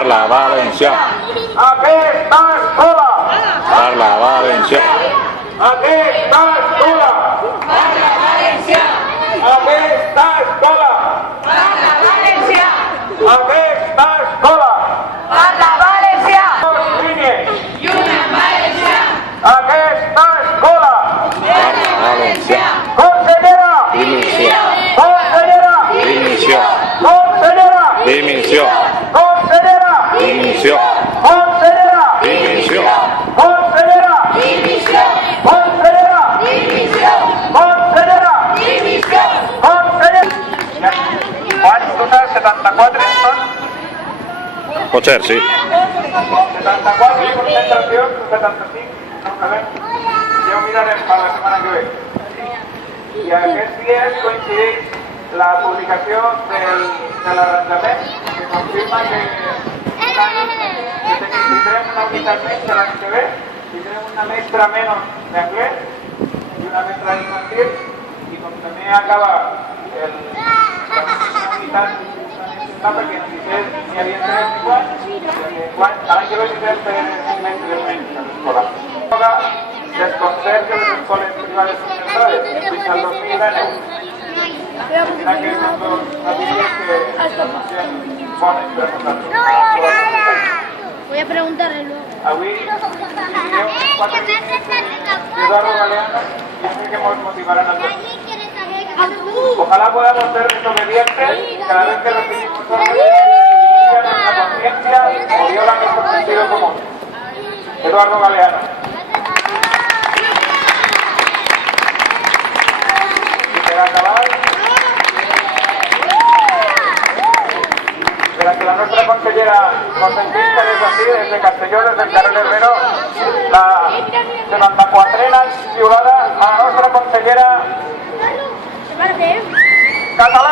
Parla valencià. Aquesta escola. Parla valencià. Aquesta escola. Parla valencià. Aquesta escola. Parla valencià. Aquesta escola. Parla valencià. Dos línies. I una valencià. Aquesta escola. Parla valencià. Consellera. Dimissió. Consellera. Dimissió. Consellera. Dimissió. Consellera. Dimissió. Consellera. Dimissió. Consellera. Dimissió. Consellera. Dimissió. Consellera. Dimissió. Consellera. Quants total? 74 són? Pot ser, sí. 74 concentracions, 75, no sabem. Ja ho mirarem per la setmana que ve. I aquests dies coincideix la publicació de l'arranjament que confirma que tindrem una unitat menys l'any que ve, tindrem una mestra menys d'anglès i una mestra infantil, i com també acaba la unitat perquè n'hi havia 3 igual, l'any que ve tindrem 5 mestres menys a l'escola. Desconcert de les escoles privades concertades fins al 2019. Mira que són dos famílies que estan bones per a nosaltres. Voy a preguntarle luego. Avui tindrem 4 Eduardo Galeano y yo sé que nos motivarán a todos. Ojalá podamos ser desobedientes cada vez que recibimos órdenes que nuestra conciencia o violan nuestro sentido común. Eduardo Galeano. Y para acabar, para que la nuestra consellera consentista es así, desde Castelló, desde el carrer Herrero, la 74ena ciudadana, a la nuestra consellera catalana.